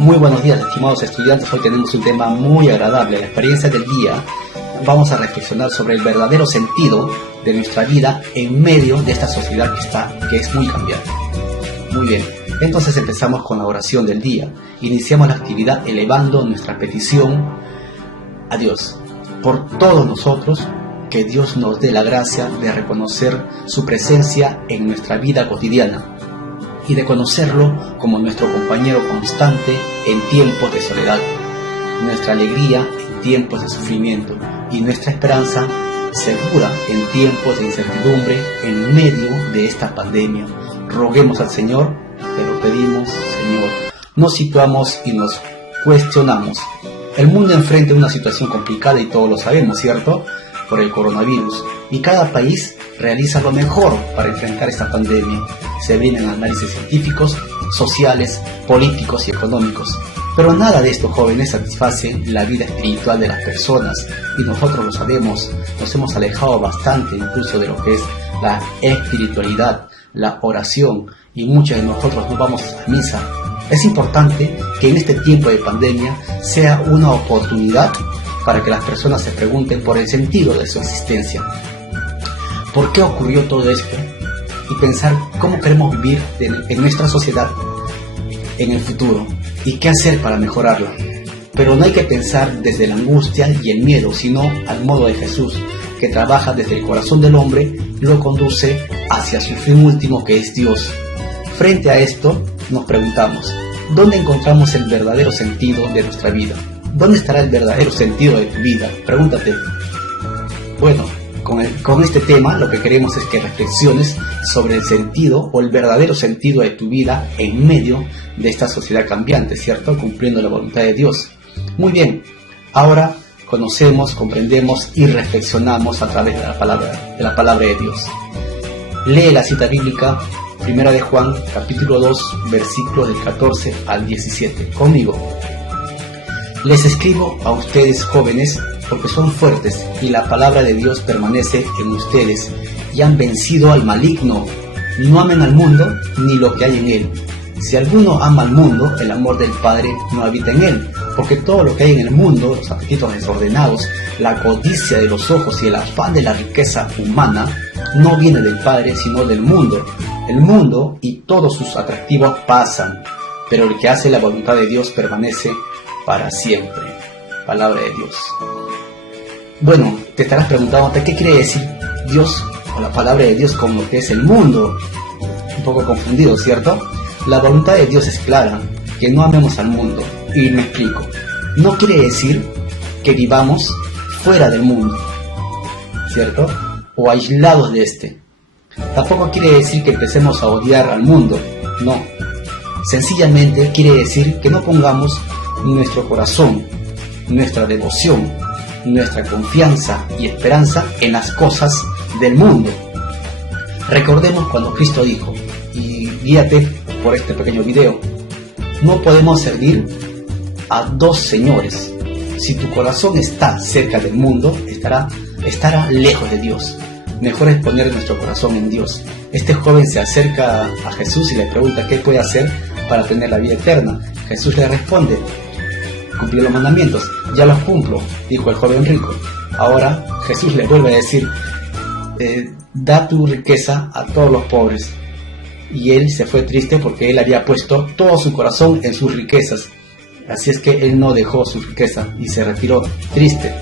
Muy buenos días, estimados estudiantes. Hoy tenemos un tema muy agradable, la experiencia del día. Vamos a reflexionar sobre el verdadero sentido de nuestra vida en medio de esta sociedad que es muy cambiante. Muy bien, entonces empezamos con la oración del día. Iniciamos la actividad elevando nuestra petición a Dios. Por todos nosotros, que Dios nos dé la gracia de reconocer su presencia en nuestra vida cotidiana y de conocerlo como nuestro compañero constante en tiempos de soledad, nuestra alegría en tiempos de sufrimiento y nuestra esperanza segura en tiempos de incertidumbre en medio de esta pandemia. Roguemos al Señor, te lo pedimos, Señor. Nos situamos y nos cuestionamos. El mundo enfrenta una situación complicada y todos lo sabemos, ¿cierto? Por el coronavirus. Y cada país realiza lo mejor para enfrentar esta pandemia. Se vienen análisis científicos, sociales, políticos y económicos. Pero nada de esto, jóvenes, satisface la vida espiritual de las personas. Y nosotros lo sabemos, nos hemos alejado bastante incluso de lo que es la espiritualidad, la oración. Y muchos de nosotros no vamos a misa. Es importante que en este tiempo de pandemia sea una oportunidad para que las personas se pregunten por el sentido de su existencia. ¿Por qué ocurrió todo esto? Y pensar cómo queremos vivir en nuestra sociedad en el futuro y qué hacer para mejorarla. Pero no hay que pensar desde la angustia y el miedo, sino al modo de Jesús, que trabaja desde el corazón del hombre y lo conduce hacia su fin último, que es Dios. Frente a esto, nos preguntamos, ¿dónde encontramos el verdadero sentido de nuestra vida? ¿Dónde estará el verdadero sentido de tu vida? Pregúntate. Bueno, con este tema lo que queremos es que reflexiones sobre el sentido o el verdadero sentido de tu vida en medio de esta sociedad cambiante, ¿cierto? Cumpliendo la voluntad de Dios. Muy bien, ahora conocemos, comprendemos y reflexionamos a través de la palabra de Dios. Lee la cita bíblica, 1 de Juan, capítulo 2, versículos del 14 al 17. Conmigo. Les escribo a ustedes, jóvenes, porque son fuertes y la palabra de Dios permanece en ustedes y han vencido al maligno. No amen al mundo ni lo que hay en él. Si alguno ama al mundo, el amor del Padre no habita en él, porque todo lo que hay en el mundo, los apetitos desordenados, la codicia de los ojos y el afán de la riqueza humana, no viene del Padre, sino del mundo. El mundo y todos sus atractivos pasan, pero el que hace la voluntad de Dios permanece para siempre. Palabra de Dios. Bueno, te estarás preguntando qué quiere decir Dios o la palabra de Dios con lo que es el mundo. Un poco confundido, ¿cierto? La voluntad de Dios es clara, que no amemos al mundo. Y me explico. No quiere decir que vivamos fuera del mundo, ¿cierto? O aislados de este. Tampoco quiere decir que empecemos a odiar al mundo. No. Sencillamente quiere decir que no pongamos nuestro corazón, nuestra devoción, nuestra confianza y esperanza en las cosas del mundo. Recordemos cuando Cristo dijo, y guíate por este pequeño video, no podemos servir a dos señores. Si tu corazón está cerca del mundo, estará lejos de Dios. Mejor es poner nuestro corazón en Dios. Este joven se acerca a Jesús y le pregunta qué puede hacer para tener la vida eterna. Jesús le responde, cumplir los mandamientos. Ya los cumplo, dijo el joven rico. Ahora Jesús le vuelve a decir, da tu riqueza a todos los pobres. Y él se fue triste porque él había puesto todo su corazón en sus riquezas. Así es que él no dejó su riqueza y se retiró triste.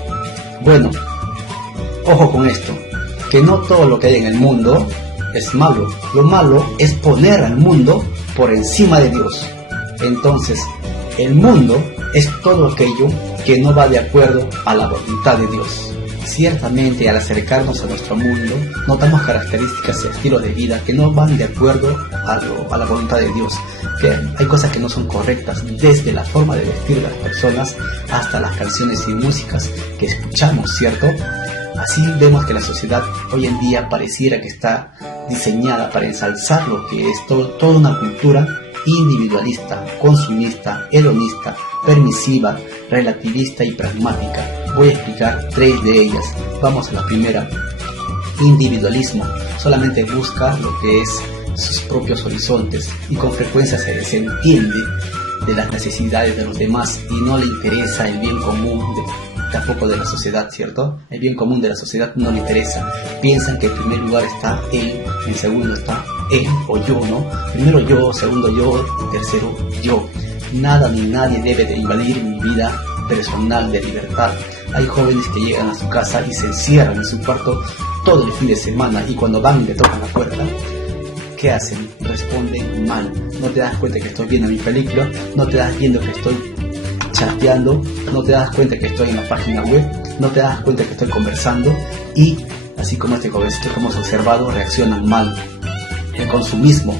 Bueno, ojo con esto, que no todo lo que hay en el mundo es malo. Lo malo es poner al mundo por encima de Dios. Entonces, el mundo es todo aquello que no va de acuerdo a la voluntad de Dios. Ciertamente, al acercarnos a nuestro mundo, notamos características y estilos de vida que no van de acuerdo a la voluntad de Dios. Que hay cosas que no son correctas, desde la forma de vestir de las personas hasta las canciones y músicas que escuchamos, ¿cierto? Así vemos que la sociedad hoy en día pareciera que está diseñada para ensalzar lo que es toda una cultura individualista, consumista, hedonista, permisiva, relativista y pragmática. Voy a explicar 3 de ellas. Vamos a la primera. Individualismo. Solamente busca lo que es sus propios horizontes y con frecuencia se desentiende de las necesidades de los demás y no le interesa el bien común tampoco de la sociedad, ¿cierto? El bien común de la sociedad no le interesa. Piensan que en primer lugar está él, en segundo está él o yo, ¿no? Primero yo, segundo yo, tercero yo. Nada ni nadie debe de invadir mi vida personal de libertad. Hay jóvenes que llegan a su casa y se encierran en su cuarto todo el fin de semana, y cuando van y le tocan la puerta, ¿qué hacen? Responden mal. No te das cuenta que estoy viendo mi película, no te das viendo que estoy chateando, no te das cuenta que estoy en la página web, no te das cuenta que estoy conversando, y así como este jovencito que hemos observado, reaccionan mal. El consumismo,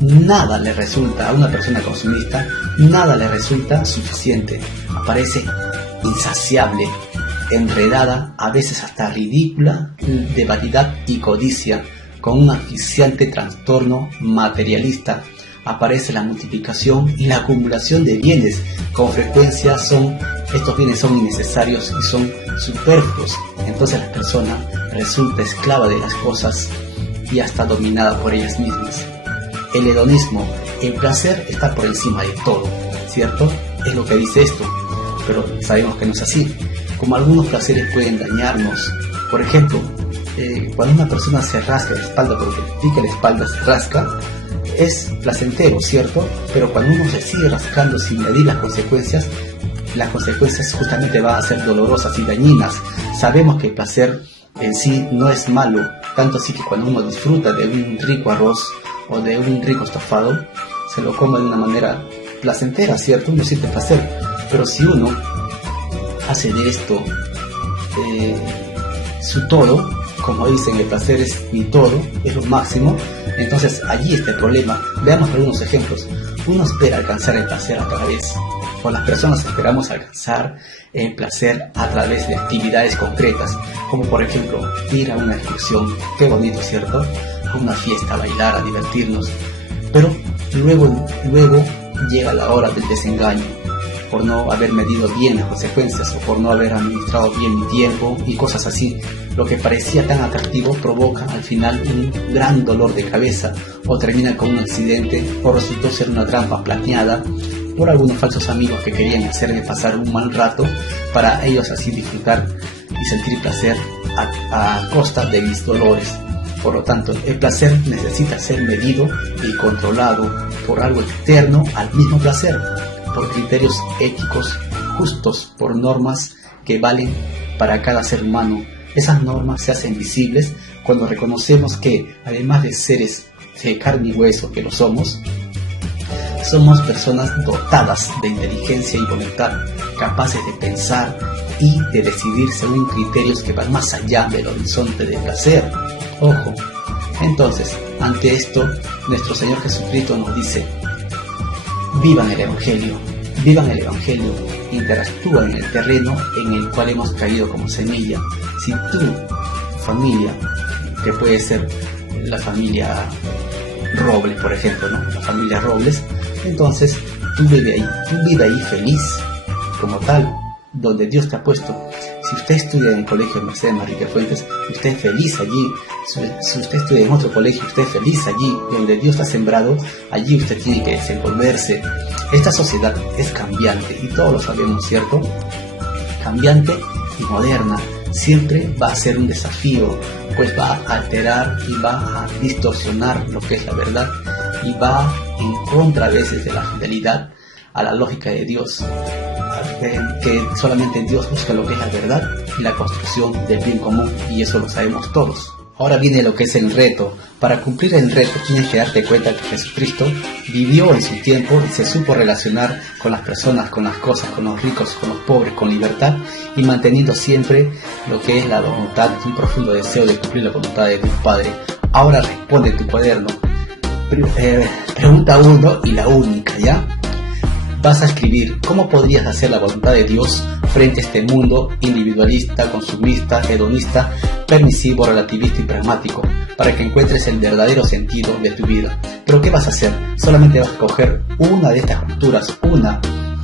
nada le resulta a una persona consumista, nada le resulta suficiente. Aparece insaciable, enredada, a veces hasta ridícula, de vanidad y codicia, con un asfixiante trastorno materialista. Aparece la multiplicación y la acumulación de bienes. Con frecuencia estos bienes son innecesarios y son superfluos. Entonces la persona resulta esclava de las cosas y hasta dominada por ellas mismas. El hedonismo, el placer está por encima de todo, ¿cierto? Es lo que dice esto, pero sabemos que no es así. Como algunos placeres pueden dañarnos. Por ejemplo, cuando una persona se rasca la espalda porque le pica la espalda, se rasca, es placentero, ¿cierto? Pero cuando uno se sigue rascando sin medir las consecuencias justamente van a ser dolorosas y dañinas. Sabemos que el placer en sí no es malo, tanto así que cuando uno disfruta de un rico arroz o de un rico estofado, se lo come de una manera placentera, ¿cierto? Uno siente placer. Pero si uno hace de esto su todo, como dicen, el placer es mi todo, es lo máximo, entonces allí está el problema. Veamos algunos ejemplos. Uno espera alcanzar el placer a través, o las personas esperamos alcanzar el placer a través de actividades concretas, como por ejemplo ir a una excursión, qué bonito, ¿cierto? A una fiesta, a bailar, a divertirnos, pero luego llega la hora del desengaño, por no haber medido bien las consecuencias o por no haber administrado bien mi tiempo y cosas así. Lo que parecía tan atractivo provoca al final un gran dolor de cabeza, o termina con un accidente, o resultó ser una trampa planeada por algunos falsos amigos que querían hacerme pasar un mal rato para ellos así disfrutar y sentir placer a costa de mis dolores. Por lo tanto, el placer necesita ser medido y controlado por algo externo al mismo placer, por criterios éticos justos, por normas que valen para cada ser humano. Esas normas se hacen visibles cuando reconocemos que, además de seres de carne y hueso que lo somos personas dotadas de inteligencia y voluntad, capaces de pensar y de decidir según criterios que van más allá del horizonte del placer. Ojo, entonces, ante esto, nuestro Señor Jesucristo nos dice: vivan el Evangelio, interactúa en el terreno en el cual hemos caído como semilla. Si tu familia, que puede ser la familia Robles, por ejemplo, ¿no? La familia Robles, entonces tú vive ahí feliz, como tal, donde Dios te ha puesto. Si usted estudia en el colegio Mercedes Manrique Fuentes, usted es feliz allí. Si usted estudia en otro colegio, usted es feliz allí. Donde Dios te ha sembrado, allí usted tiene que desenvolverse. Esta sociedad es cambiante y todos lo sabemos, ¿cierto? Cambiante y moderna. Siempre va a ser un desafío, pues va a alterar y va a distorsionar lo que es la verdad, y va en contra a veces de la fidelidad a la lógica de Dios, que solamente Dios busca lo que es la verdad y la construcción del bien común, y eso lo sabemos todos. Ahora viene lo que es el reto. Para cumplir el reto tienes que darte cuenta que Jesucristo vivió en su tiempo y se supo relacionar con las personas, con las cosas, con los ricos, con los pobres, con libertad, y manteniendo siempre lo que es la voluntad, un profundo deseo de cumplir la voluntad de Dios Padre. Ahora responde tu cuaderno. Pregunta 1 y la única, ¿ya? Vas a escribir: ¿cómo podrías hacer la voluntad de Dios frente a este mundo individualista, consumista, hedonista, permisivo, relativista y pragmático, para que encuentres el verdadero sentido de tu vida? ¿Pero qué vas a hacer? Solamente vas a coger una de estas culturas,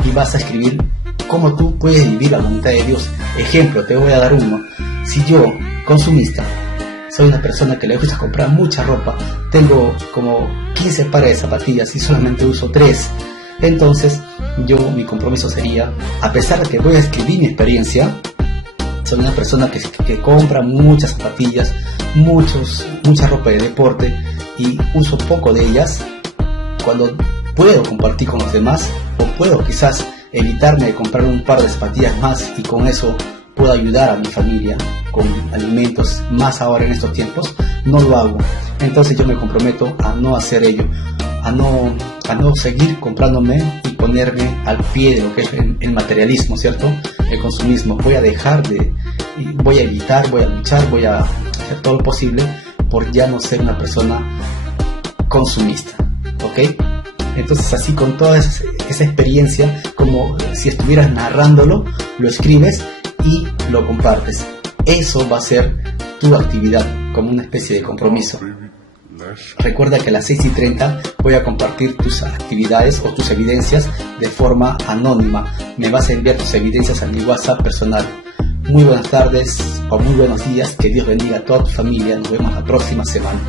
y vas a escribir cómo tú puedes vivir la voluntad de Dios. Ejemplo, te voy a dar uno. Si yo, consumista, soy una persona que le gusta comprar mucha ropa, tengo como 15 pares de zapatillas y solamente uso 3, entonces mi compromiso sería, a pesar de que voy a escribir mi experiencia, soy una persona que compra muchas zapatillas, mucha ropa de deporte y uso poco de ellas. Cuando puedo compartir con los demás, o puedo quizás evitarme de comprar un par de zapatillas más y con eso puedo ayudar a mi familia con alimentos, más ahora en estos tiempos, no lo hago. Entonces yo me comprometo a no hacer ello, a no seguir comprándome y ponerme al pie de lo que es el materialismo, ¿cierto? El consumismo. Voy a evitar, voy a luchar, voy a hacer todo lo posible por ya no ser una persona consumista, ¿ok? Entonces así con toda esa experiencia, como si estuvieras narrándolo, lo escribes y lo compartes. Eso va a ser tu actividad como una especie de compromiso. Recuerda que a las 6:30 voy a compartir tus actividades o tus evidencias de forma anónima. Me vas a enviar tus evidencias a mi WhatsApp personal. Muy buenas tardes o muy buenos días. Que Dios bendiga a toda tu familia. Nos vemos la próxima semana.